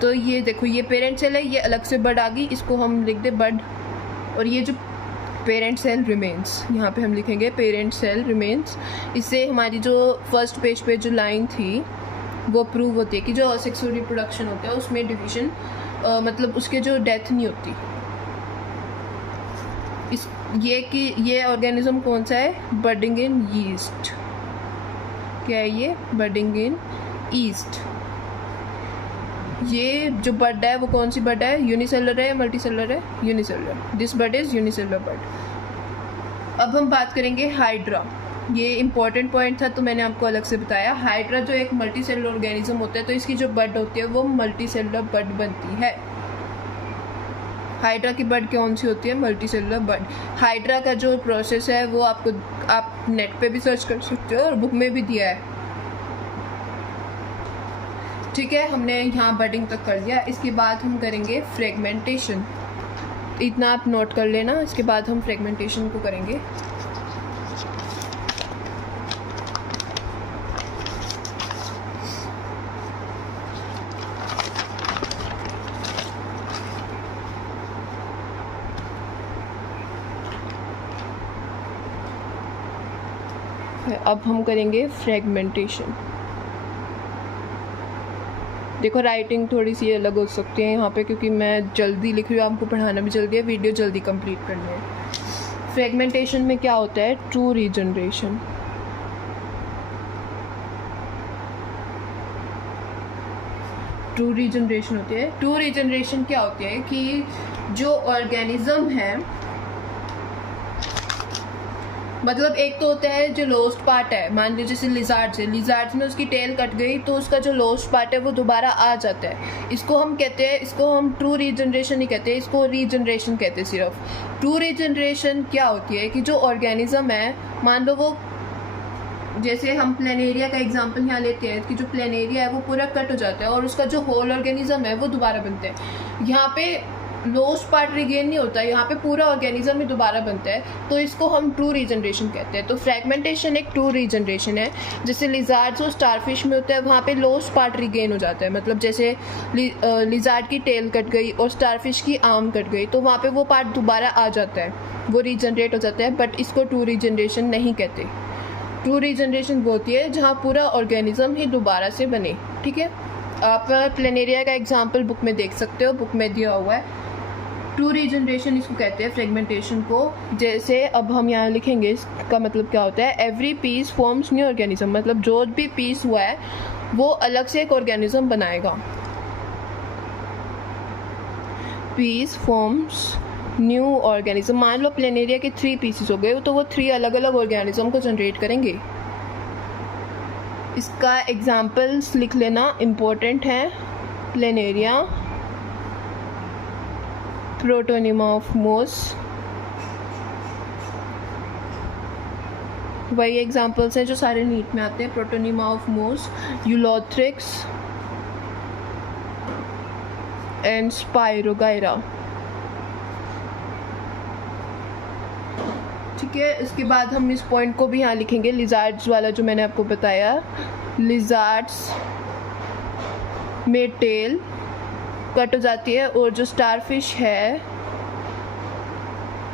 तो ये देखो ये पेरेंट सेल है, ये अलग से बड आ गई, इसको हम लिख दे बड, और ये जो पेरेंट सेल रिमेन्स, यहाँ पे हम लिखेंगे पेरेंट सेल रिमेन्स। इससे हमारी जो फर्स्ट पेज पे जो लाइन थी वो प्रूव होती है कि जो असेक्सुअल रिप्रोडक्शन होता है उसमें डिवीजन मतलब उसके जो डेथ नहीं होती। इस ये कि ये ऑर्गेनिज्म कौन सा है, बडिंग इन यीस्ट, क्या है ये, बडिंग इन ईस्ट। ये जो बड है वो कौन सी बड है, यूनिसेलर है या मल्टीसेलर है, unicellular, this bud is unicellular bud. अब हम बात करेंगे हाइड्रा, ये इंपॉर्टेंट पॉइंट था तो मैंने आपको अलग से बताया। हाइड्रा जो एक मल्टीसेलुलर ऑर्गेनिज्म होता है तो इसकी जो बड होती है वो मल्टीसेलुलर बड बनती है। हाइड्रा की बड कौन सी होती है, मल्टीसेलुलर बड। हाइड्रा का जो प्रोसेस है वो आप नेट पे भी सर्च कर सकते हो और बुक में भी दिया है, ठीक है। हमने यहाँ बडिंग तक कर लिया, इसके बाद हम करेंगे फ्रेगमेंटेशन, इतना आप नोट कर लेना। इसके बाद हम फ्रेगमेंटेशन को करेंगे। अब हम करेंगे फ्रेगमेंटेशन। देखो राइटिंग थोड़ी सी अलग हो सकती है यहाँ पे क्योंकि मैं जल्दी लिख रही हूँ, आपको पढ़ाना भी जल्दी है, वीडियो जल्दी कंप्लीट करनी है। फ्रेगमेंटेशन में क्या होता है, ट्रू रीजनरेशन। ट्रू रीजनरेशन होती है। ट्रू रीजनरेशन क्या होती है कि जो ऑर्गेनिज्म है, मतलब एक तो होता है जो लोस्ट पार्ट है, मान लीजिए जैसे लिजार्ड में उसकी टेल कट गई तो उसका जो लोस्ट पार्ट है वो दोबारा आ जाता है, इसको हम कहते हैं, इसको हम ट्रू रीजनरेशन नहीं कहते, इसको रीजनरेशन कहते हैं सिर्फ। ट्रू रीजनरेशन क्या होती है कि जो ऑर्गेनिज्म है, मान लो वो, जैसे हम प्लेनेरिया का एग्जांपल यहाँ लेते हैं कि जो प्लेनेरिया है वो पूरा कट हो जाता है और उसका जो होल ऑर्गेनिज्म है वो दोबारा बनता है। यहाँ पे लोस्ट पार्ट रिगेन नहीं होता है, यहाँ पे पूरा ऑर्गेनिज्म ही दोबारा बनता है, तो इसको हम ट्रू रीजनरेशन कहते हैं। तो फ्रेगमेंटेशन एक ट्रू रीजनरेशन है। जैसे लिजार्ड्स और स्टारफिश में होता है, वहाँ पे लोस्ट पार्ट रिगेन हो जाता है, मतलब जैसे लिजार्ड की टेल कट गई और स्टारफिश की आर्म कट गई तो वहाँ पे वो पार्ट दोबारा आ जाता है, वो रीजनरेट हो जाता है, बट इसको ट्रू रीजनरेशन नहीं कहते। ट्रू रीजनरेशन वो होती है जहाँ पूरा ऑर्गेनिज्म ही दोबारा से बने, ठीक है। आप प्लेनेरिया का एग्जाम्पल बुक में देख सकते हो, बुक में दिया हुआ है। ट्रू रीजनरेशन इसको कहते हैं, फ्रेगमेंटेशन को। जैसे अब हम यहाँ लिखेंगे, इसका मतलब क्या होता है, every piece forms new organism, मतलब जो भी पीस हुआ है वो अलग से एक ऑर्गेनिज्म बनाएगा। पीस फॉर्म्स न्यू ऑर्गेनिज्म, मान लो प्लेनेरिया के 3 पीसेस हो गए तो वो 3 अलग अलग ऑर्गेनिज्म को जनरेट करेंगे। इसका एग्जाम्पल्स लिख लेना, इम्पोर्टेंट है। प्लेनेरिया, प्रोटोनिमा ऑफ मोस, वही एग्जाम्पल्स हैं जो सारे नीट में आते हैं। प्रोटोनिमा ऑफ मोस, यूलोथ्रिक्स एंड स्पाइरोगाइरा, ठीक है। इसके बाद हम इस पॉइंट को भी यहाँ लिखेंगे, लिजार्ड्स वाला जो मैंने आपको बताया। लिजार्ड्स में टेल कट हो जाती है और जो स्टारफिश है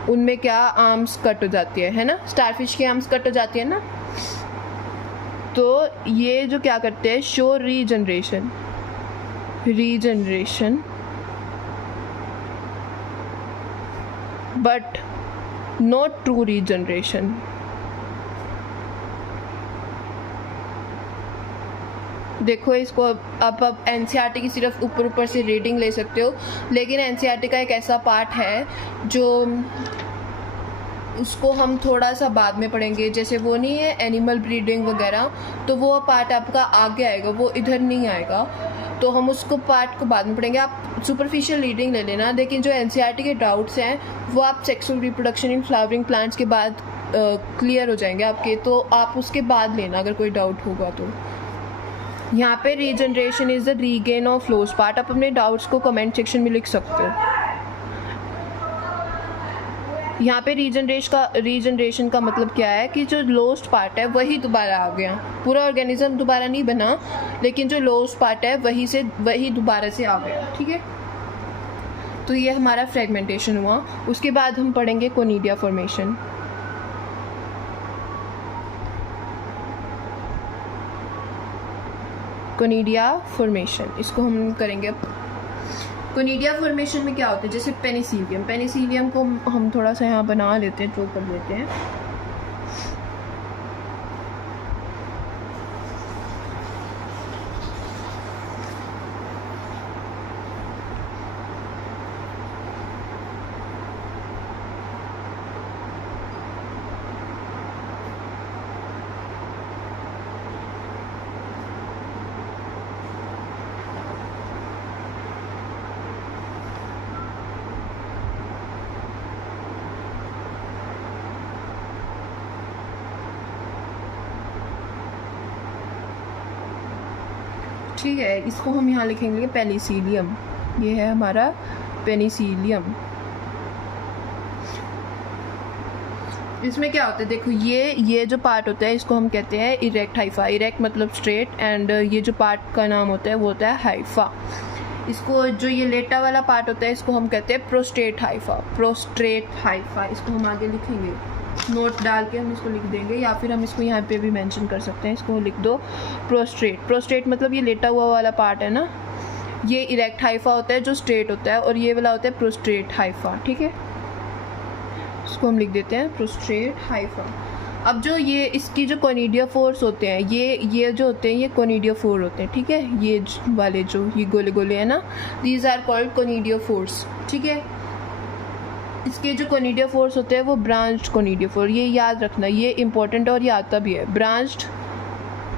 उनमें क्या, आर्म्स कट हो जाती है ना, स्टारफिश की आर्म्स कट हो जाती है ना। तो ये जो क्या करते हैं, show regeneration, but not true regeneration. देखो इसको अब एनसीईआरटी की सिर्फ ऊपर से रीडिंग ले सकते हो, लेकिन एनसीईआरटी का एक ऐसा पार्ट है जो उसको हम थोड़ा सा बाद में पढ़ेंगे। जैसे वो नहीं है एनिमल ब्रीडिंग वगैरह, तो वो पार्ट आपका आगे आएगा, वो इधर नहीं आएगा, तो हम उसको पार्ट को बाद में पढ़ेंगे। आप सुपरफिशियल रीडिंग ले लेना, लेकिन जो एनसीईआरटी के डाउट्स हैं वो आप sexual reproduction in flowering plants के बाद क्लियर हो जाएंगे आपके, तो आप उसके बाद लेना अगर कोई डाउट होगा तो। यहाँ पे regeneration is the regain of lost part. आप अपने डाउट्स को कमेंट सेक्शन में लिख सकते हो। यहाँ पे रीजनरेशन का मतलब क्या है कि जो लॉस्ट पार्ट है वही दोबारा आ गया। पूरा ऑर्गेनिज्म दोबारा नहीं बना, लेकिन जो लॉस्ट पार्ट है वही दोबारा से आ गया। ठीक है, तो ये हमारा फ्रेगमेंटेशन हुआ। उसके बाद हम पढ़ेंगे कोनिडिया फॉर्मेशन। कोनिडिया फॉर्मेशन, इसको हम करेंगे अब। कोनिडिया फॉर्मेशन में क्या होता है, जैसे पेनिसिलियम को हम थोड़ा सा यहाँ बना लेते हैं, ड्रॉ कर लेते हैं। ठीक है, इसको हम यहाँ लिखेंगे पेनिसिलियम। ये है हमारा पेनिसिलियम। इसमें क्या होता है, देखो ये जो पार्ट होता है इसको हम कहते हैं इरेक्ट हाइफा। इरेक्ट मतलब स्ट्रेट, एंड ये जो पार्ट का नाम होता है वो होता है हाइफा। इसको जो ये लेटा वाला पार्ट होता है इसको हम कहते हैं प्रोस्टेट हाइफा। इसको हम आगे लिखेंगे, नोट डाल के हम इसको लिख देंगे, या फिर हम इसको यहाँ पे भी मेंशन कर सकते हैं। इसको लिख दो प्रोस्टेट मतलब ये लेटा हुआ वाला पार्ट है ना, ये इरेक्ट हाइफा होता है जो स्ट्रेट होता है, और ये वाला होता है प्रोस्टेट हाइफा। ठीक है, इसको हम लिख देते हैं प्रोस्टेट हाइफा। अब जो ये इसकी जो कोनिडिया फोर्स होते हैं, ये जो होते हैं ये कोनिडिया फोर होते हैं। ठीक है, ये वाले जो ये गोले गोले है ना, these are called conidiophores. ठीक है, इसके जो कोनिडिया फोर्स होते हैं वो ब्रांच्ड कोनिडिया फोर, ये याद रखना, ये इंपॉर्टेंट और ये आता भी है। ब्रांच्ड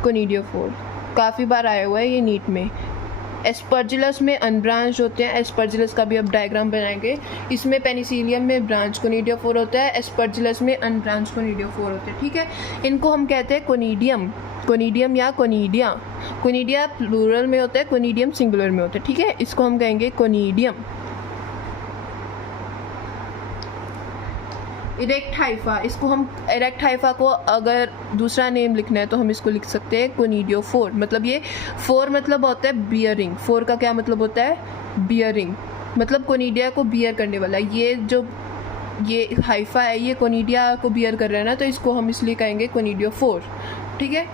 कोनिडिया फोर काफ़ी बार आया हुआ है ये नीट में। एस्परजिलस में अनब्रांच्ड होते हैं, एस्परजिलस का भी अब डायग्राम बनाएंगे। इसमें पेनिसिलियम में ब्रांच कोनिडिया फोर होता है, एस्परजिलस में अनब्रांच कोनिडिया फोर होते हैं। ठीक है, इनको हम कहते हैं कोनिडियम या कोनिडिया। कोनिडिया प्लूरल में होता है, कोनिडियम सिंगुलर में होता है। ठीक है, इसको हम कहेंगे कोनिडियम। इरेक्ट हाइफा, इसको हम इरेक्ट हाइफा को अगर दूसरा नेम लिखना है तो हम इसको लिख सकते हैं कोनिडियोफोर। मतलब ये फोर मतलब होता है बियरिंग। फोर का क्या मतलब होता है, बियरिंग, मतलब कोनिडिया को बियर करने वाला। ये हाइफा है, ये कोनिडिया को बियर कर रहा है ना, तो इसको हम इसलिए कहेंगे कोनिडियोफोर। ठीक है,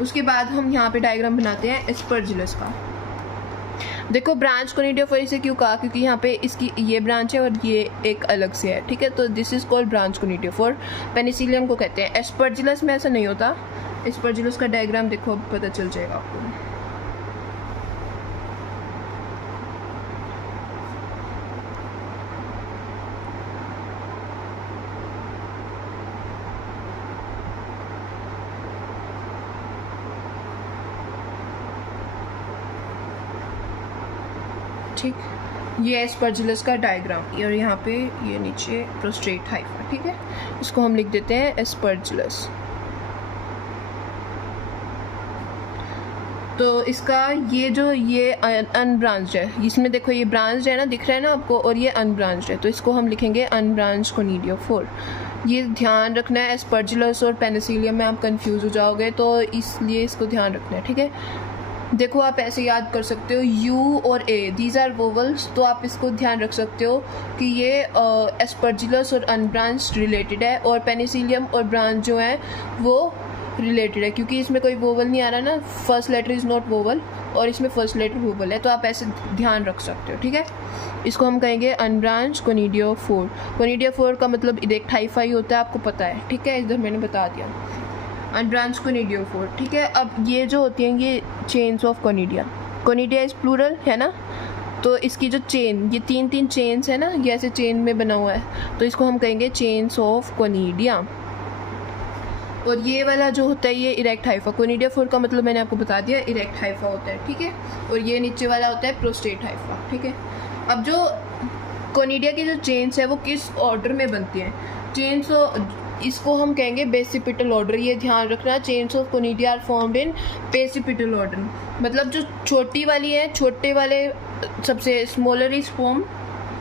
उसके बाद हम यहाँ पे डायग्राम बनाते हैं एस्परजिलस का। देखो ब्रांच कोनिडिया फोर इसे क्यों कहा, क्योंकि यहाँ पे इसकी ये ब्रांच है और ये एक अलग से है। ठीक है, तो this is called branch conidia four. Penicillium को कहते हैं। एस्परजिलस में ऐसा नहीं होता। एस्परजिलस का डायग्राम देखो, अब पता चल जाएगा आपको। ठीक, ये एस्परजिलस का डायग्राम, और यहाँ पे ये नीचे प्रोस्टेट हाइफा। ठीक है, इसको हम लिख देते हैं एस्परजिलस। तो इसका ये अनब्रांच्ड है, इसमें देखो ये ब्रांच्ड है ना, दिख रहा है ना आपको, और ये अनब्रांच्ड है, तो इसको हम लिखेंगे अनब्रांच्ड कोनिडिया फोर। ये ध्यान रखना है, एस्परजिलस और पेनिसिलियम में आप कंफ्यूज हो जाओगे, तो इसलिए इसको ध्यान रखना है। ठीक है, देखो आप ऐसे याद कर सकते हो, यू और ए दीज आर वोवल्स, तो आप इसको ध्यान रख सकते हो कि ये एस्परजिलस और अनब्रांच्ड रिलेटेड है, और पेनिसिलियम और ब्रांच जो है वो रिलेटेड है, क्योंकि इसमें कोई वोवल नहीं आ रहा ना, first letter is not vowel, और इसमें फर्स्ट लेटर वोवल है, तो आप ऐसे ध्यान रख सकते हो। ठीक है, इसको हम कहेंगे unbranched conidia four. Conidia four का मतलब इरेक्ट हाइफा ही होता है, आपको पता है। ठीक है, इधर मैंने बता दिया अनब्रांच्ड कोनिडिया फोर। ठीक है, अब ये जो होती हैं ये chains of conidia. Conidia is plural है ना, तो इसकी जो चेन, ये 3 चेन्स है ना, ये ऐसे चेन में बना हुआ है, तो इसको हम कहेंगे चेन्स ऑफ कोनिडिया। और ये वाला जो होता है ये इरेक्ट हाइफा। कोनिडिया 4 का मतलब मैंने आपको बता दिया, इरेक्ट हाइफा होता है, ठीक है। और ये नीचे वाला होता है प्रोस्टेट हाइफा, ठीक है। अब जो कोनिडिया की जो चेन्स है वो किस ऑर्डर में बनती हैं? चेन्स, इसको हम कहेंगे बेसिपिटल ऑर्डर। ये ध्यान रखना, chains of conidia are formed in basipetal order. मतलब जो छोटी वाली है, छोटे वाले सबसे स्मॉलर इज फॉर्म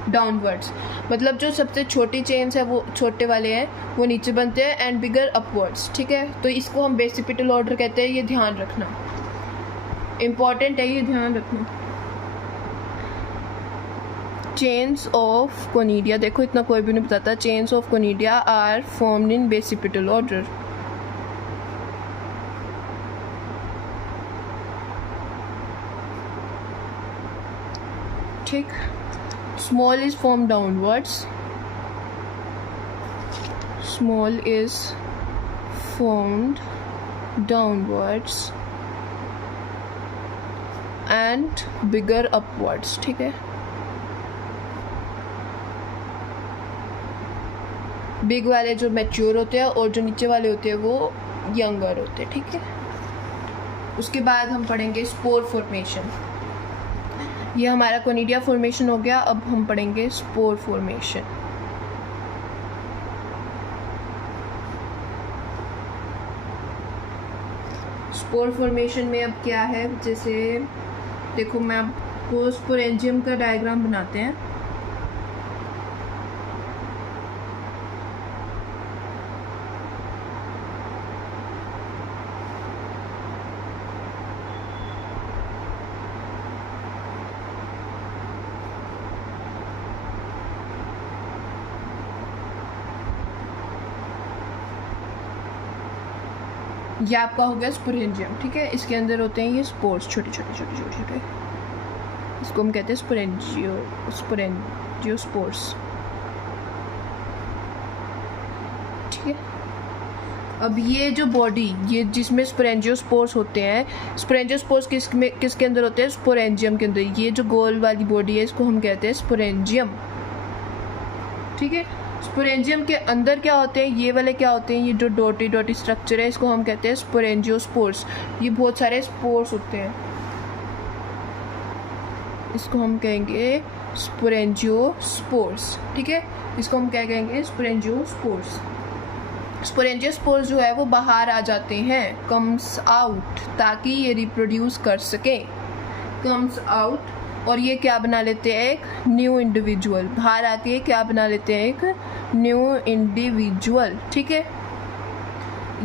डाउनवर्ड्स। मतलब जो सबसे छोटी चेन्स है वो छोटे वाले हैं, वो नीचे बनते हैं, एंड बिगर अपवर्ड्स, ठीक है। तो इसको हम बेसिपिटल ऑर्डर कहते हैं। ये ध्यान रखना, इम्पॉर्टेंट है, ये ध्यान रखना। चेन्स ऑफ कोनिडिया, देखो इतना कोई भी नहीं बताता। Chains of conidia are formed in basipetal order. ठीक, small is formed downwards, small is formed downwards and bigger upwards, ठीक है। बिग वाले जो मैच्योर होते हैं और जो नीचे वाले होते हैं वो यंगर होते हैं, ठीक है। उसके बाद हम पढ़ेंगे स्पोर फॉर्मेशन। ये हमारा कोनिडिया फॉर्मेशन हो गया। अब हम पढ़ेंगे स्पोर फॉर्मेशन। स्पोर फॉर्मेशन में अब क्या है, जैसे देखो मैं आपको स्पोरेंजियम का डायग्राम बनाते हैं। ये आपका हो गया स्पोरेंजियम, ठीक है। इसके अंदर होते हैं ये स्पोर्स, छोटे छोटे। इसको हम कहते हैं स्पोरेंजियोस्पोर्स, ठीक है। अब ये जो बॉडी, ये जिसमें स्पोरेंजियोस्पोर्स होते हैं, स्पोरेंजियोस्पोर्स किसके अंदर होते हैं? स्पोरेंजियम के अंदर। ये जो गोल वाली बॉडी है इसको हम कहते हैं स्पोरेंजियम, ठीक है। स्पोरेंजियम के अंदर क्या होते हैं? ये वाले क्या होते हैं? ये जो डॉटी स्ट्रक्चर है इसको हम कहते हैं स्पोरेंजियोस्पोर्स। ये बहुत सारे स्पोर्स होते हैं, इसको हम कहेंगे स्पोरेंजियोस्पोर्स, ठीक है। इसको हम क्या कहेंगे? स्पोरेंजियोस्पोर्स। स्पोरेंजियोस्पोर्स जो है वो बाहर आ जाते हैं, कम्स आउट, ताकि ये रिप्रोड्यूस कर सके। कम्स आउट, और ये क्या बना लेते हैं? एक न्यू इंडिविजुअल। बाहर आके ये क्या बना लेते हैं? एक न्यू इंडिविजुअल, ठीक है।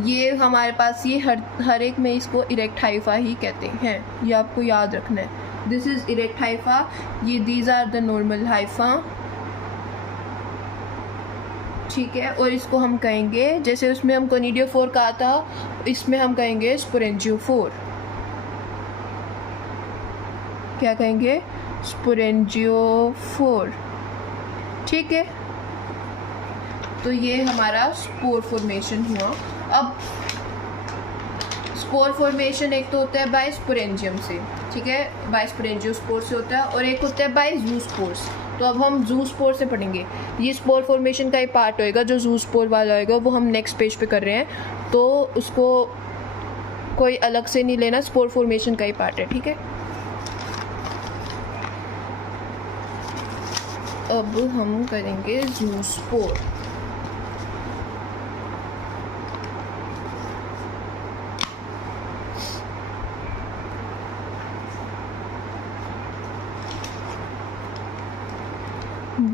ये हमारे पास ये हर एक में इसको इरेक्ट हाइफा ही कहते हैं, ये आपको याद रखना है। दिस इज इरेक्ट हाइफा, ये these are the normal hypha, ठीक है। और इसको हम कहेंगे, जैसे उसमें हम कोनिडिया 4 कहा था, इसमें हम कहेंगे स्पोरेंजियो 4। क्या कहेंगे? स्पोरेंजियो 4, ठीक है। तो ये हमारा स्पोर फॉर्मेशन हुआ। अब स्पोर फॉर्मेशन एक तो होता है बाय स्पोरेंजियम से, ठीक है, बाय स्पोरेंजियोस्पोर से होता है, और एक होता है बाय ज़ूस्पोर्स। तो अब हम ज़ूस्पोर से पढ़ेंगे। ये स्पोर फॉर्मेशन का ही पार्ट होएगा, जो ज़ूस्पोर वाला होएगा वो हम नेक्स्ट पेज पे कर रहे हैं, तो उसको कोई अलग से नहीं लेना, स्पोर फॉर्मेशन का ही पार्ट है, ठीक है। अब हम करेंगे ज़ूस्पोर।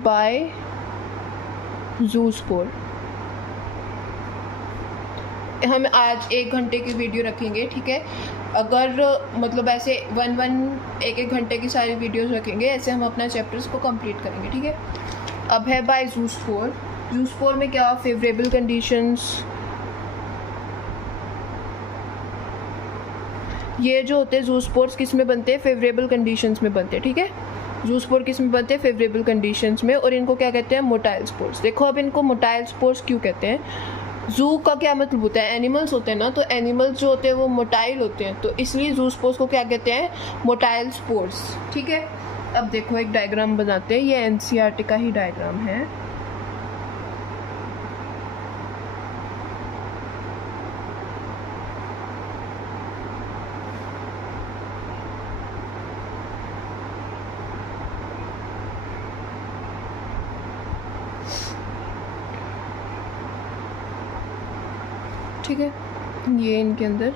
बाय ज़ूस्पोर हम आज 1 घंटे की वीडियो रखेंगे, ठीक है। अगर मतलब ऐसे एक घंटे की सारी वीडियोस रखेंगे, ऐसे हम अपना चैप्टर्स को कंप्लीट करेंगे, ठीक है। अब है बाय ज़ूस्पोर। ज़ूस्पोर में क्या? Favourable conditions. ये जो होते हैं ज़ूस्पोर्स किस में बनते हैं? फेवरेबल कंडीशंस में बनते हैं, ठीक है। ज़ूस्पोर किस में बनते हैं? फेवरेबल कंडीशंस में। और इनको क्या कहते हैं? Motile spores. देखो अब इनको मोटाइल स्पोर्स क्यों कहते हैं? जू का क्या मतलब होता है, एनिमल्स होते हैं ना, तो एनिमल्स जो होते हैं वो मोटाइल होते हैं, तो इसलिए जू स्पोर्स को क्या कहते हैं, मोटाइल स्पोर्स। ठीक है, अब देखो एक डायग्राम बनाते हैं, ये एनसीईआरटी का ही डायग्राम है। ठीक है, ये इनके अंदर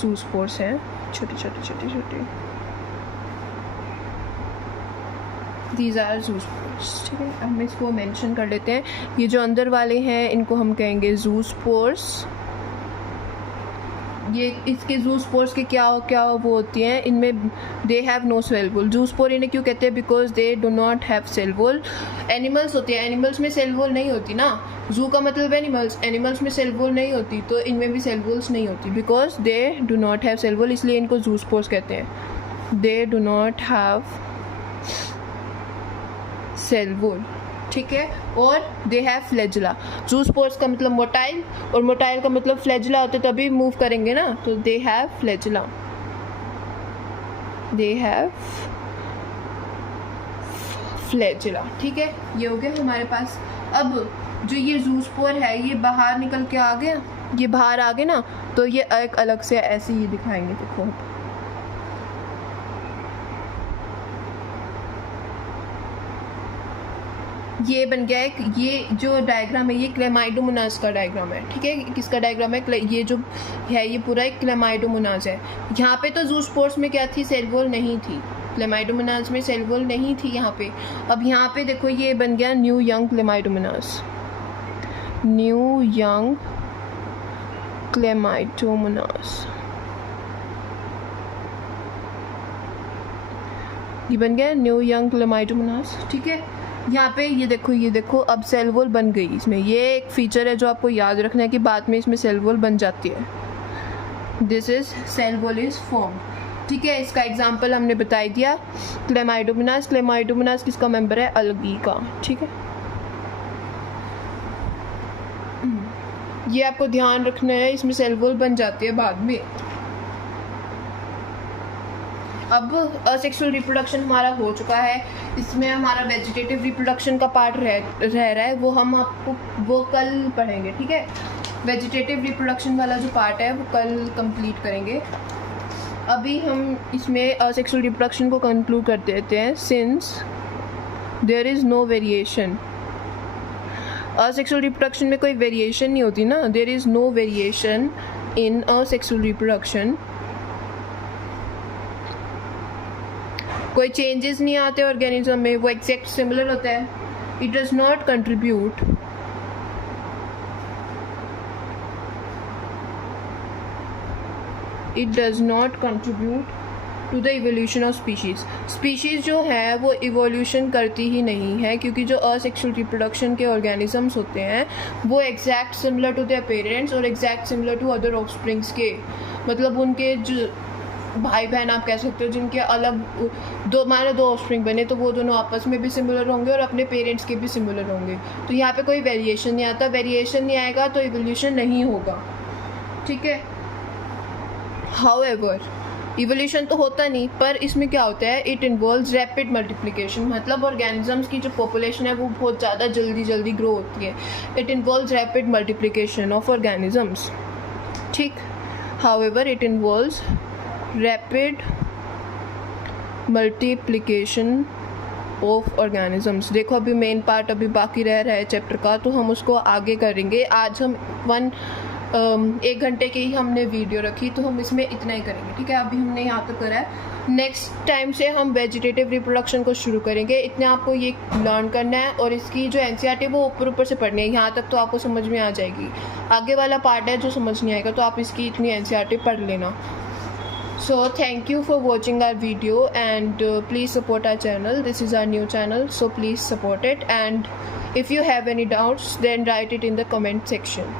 जू स्पोर्स हैं, छोटे छोटे छोटे छोटे, दीज आर जू स्पोर्स। ठीक है, हम इसको मेंशन कर लेते हैं, ये जो अंदर वाले हैं इनको हम कहेंगे जू स्पोर्स। ये इसके जू स्पोर्स के क्या वो होती हैं, इनमें they have no cell wall. Zoospore इन्हें क्यों कहते हैं, because they do not have cell wall. Animals होती है, एनिमल्स में सेल वॉल नहीं होती ना, जू का मतलब एनिमल्स, एनिमल्स में सेल वॉल नहीं होती, तो इनमें भी सेल वॉल्स नहीं होती, because they do not have cell wall, इसलिए इनको जू स्पोर्स कहते हैं। They do not have cell wall. ठीक है, और they have flagella. Zoospores का मतलब मोटाइल, और मोटाइल का मतलब फ्लैजिला होते तभी मूव करेंगे ना, तो दे have flagella, they have flagella. ठीक है, ये हो गया हमारे पास। अब जो ये जू स्पोर है ये बाहर निकल के आ गया, ये बाहर आ गए ना, तो ये एक अलग से ऐसे ही दिखाएंगे। देखो ये बन गया एक, ये जो डायग्राम है ये क्लेमाइडोमोनास का डायग्राम है। ठीक है, किसका डायग्राम है, ये जो है ये पूरा एक क्लेमाइडोमोनास है। यहाँ पे तो जू स्पोर्स में क्या थी, सेल वॉल नहीं थी, क्लेमाइडोमोनास में सेल वॉल नहीं थी यहाँ पे। अब यहाँ पे देखो ये बन गया new young Chlamydomonas, new young Chlamydomonas, ये बन गया न्यू यंग क्लेमाइडोमोनास। ठीक है, यहाँ पे ये देखो अब सेल वॉल बन गई इसमें। ये एक फीचर है जो आपको याद रखना है कि बाद में इसमें सेल वॉल बन जाती है। This is cell wall is form. ठीक है, इसका एग्जांपल हमने बता दिया, क्लेमाइडोमोनास। क्लेमाइडोमोनास किसका मेंबर है, अलगी का। ठीक है, ये आपको ध्यान रखना है, इसमें सेल वॉल बन जाती है बाद में। अब असेक्सुअल रिप्रोडक्शन हमारा हो चुका है, इसमें हमारा वेजिटेटिव रिप्रोडक्शन का पार्ट रह रहा है, वो हम आपको वो कल पढ़ेंगे। ठीक है, वेजिटेटिव रिप्रोडक्शन वाला जो पार्ट है वो कल कंप्लीट करेंगे। अभी हम इसमें असेक्सुअल रिप्रोडक्शन को कंक्लूड कर देते हैं। Since there is no variation, asexual reproduction में कोई वेरिएशन नहीं होती ना, there is no variation in asexual reproduction, कोई चेंजेस नहीं आते ऑर्गेनिज्म में, वो एग्जैक्ट सिमिलर होता है। It does not contribute to the evolution of species. Species जो है वो इवोल्यूशन करती ही नहीं है, क्योंकि जो असेक्सुअल रिप्रोडक्शन के ऑर्गेनिजम्स होते हैं वो exact similar to their parents और exact similar to other offsprings के, मतलब उनके जो भाई बहन आप कह सकते हो जिनके अलग हमारे दो ऑफस्प्रिंग बने, तो वो दोनों आपस में भी सिमिलर होंगे और अपने पेरेंट्स के भी सिमिलर होंगे। तो यहाँ पे कोई वेरिएशन नहीं आता, वेरिएशन नहीं आएगा तो इवोल्यूशन नहीं होगा। ठीक है, हाउएवर इवोल्यूशन तो होता नहीं, पर इसमें क्या होता है, इट इन्वॉल्व्स रैपिड मल्टीप्लिकेशन, मतलब ऑर्गेनिजम्स की जो पॉपुलेशन है वो बहुत ज़्यादा जल्दी ग्रो होती है। It involves rapid multiplication of organisms. ठीक, however it involves rapid multiplication of organisms. देखो अभी मेन पार्ट अभी बाकी रह रहा है चैप्टर का, तो हम उसको आगे करेंगे। आज हम 1 घंटे की ही हमने वीडियो रखी, तो हम इसमें इतना ही करेंगे। ठीक है, अभी हमने यहाँ तक करा है, नेक्स्ट टाइम से हम वेजिटेटिव रिप्रोडक्शन को शुरू करेंगे। इतने आपको ये लर्न करना है, और इसकी जो एनसीईआरटी वो ऊपर से पढ़नी है, यहाँ तक तो आपको समझ में आ जाएगी। आगे वाला पार्ट है जो समझ नहीं आएगा, तो आप इसकी इतनी एनसीईआरटी पढ़ लेना। So thank you for watching our video, and please support our channel. This is our new channel, so please support it, and if you have any doubts then write it in the comment section.